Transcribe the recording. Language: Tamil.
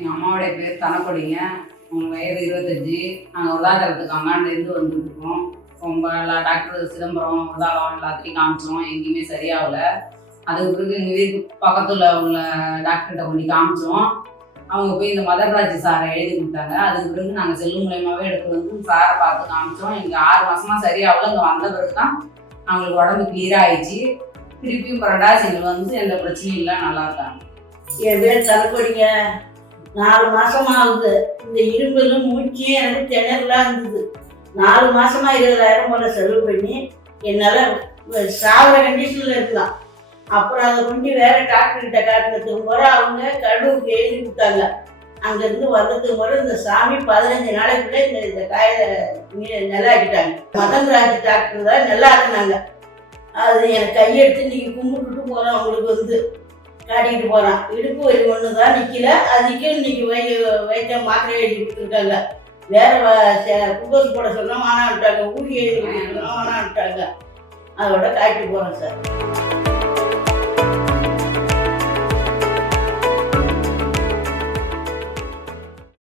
எங்கள் அம்மாவுடைய பேர் தனக்கொடிங்க. அவங்க வயது 25. நாங்கள் உதாரணத்துக்கு அம்மாண்டேருந்து வந்துட்டுருக்கோம். ரொம்ப எல்லா டாக்டர் சிதம்பரம் உதாரணம் எல்லாத்தையும் காமிச்சோம், எங்கேயுமே சரியாகலை. அதுக்கு பிறகு எங்கள் வீட்டு பக்கத்தில் உள்ள டாக்டர்கிட்ட கொண்டு காமிச்சோம். அவங்க போய் இந்த மதர்ராஜ் சாரை எழுதி கொடுத்தாங்க. அதுக்கு பிறகு நாங்கள் செல்லு மூலயமாவே எடுத்து வந்து சாரை பார்த்து காமிச்சோம். எங்களுக்கு 6 மாதமாக சரியாகல. இங்கே வந்த பிறகு தான் அவங்களுக்கு உடம்பு கிளியராக ஆயிடுச்சு. திருப்பியும் இப்போ 2வது சிங்கிள் வந்து எந்த பிரச்சனையும் இல்லை, நல்லா இருக்காங்க. என் பேர் தனக்கொடிங்க. 4 மாசமா ஆகுது. இந்த இரும்பலும் மூச்சு எனக்கு திணறலாம் இருந்தது. 4 மாசமா 20,000 போல செலவு பண்ணி என்னால் சாகிற கண்டிஷனில் இருக்கலாம். அப்புறம் அதை கொண்டு வேற டாக்டர்கிட்ட காட்டினதுக்கு முறை அவங்க கடவுளுக்கு எழுதி கொடுத்தாங்க. அங்கேருந்து வர்றதுக்கு முறை இந்த சாமி 15 நாளைக்குள்ளே இந்த காயை நல்லாக்கிட்டாங்க. மதன்ராஜ் டாக்டர் தான் நல்லா ஆக்குனாங்க. அது எனக்கு கையெடுத்து இன்னைக்கு கும்பிட்டுட்டு போகிறோம். அவங்களுக்கு வந்து காட்டிக்கிட்டு போகிறான். இடுப்பு வலி ஒன்று தான் நிற்கல. அதுக்கு இன்னைக்கு வைத்தியம் மாத்திரை எழுதி கொடுத்துருக்காங்க. வேற குளுக்கோஸ் போட சொன்னால் வானான்ட்டாங்க. ஊசி எழுதி கொடுத்துருக்கோம் வானான்ட்டாங்க. அதோட காட்டிட்டு போகிறோம் சார்.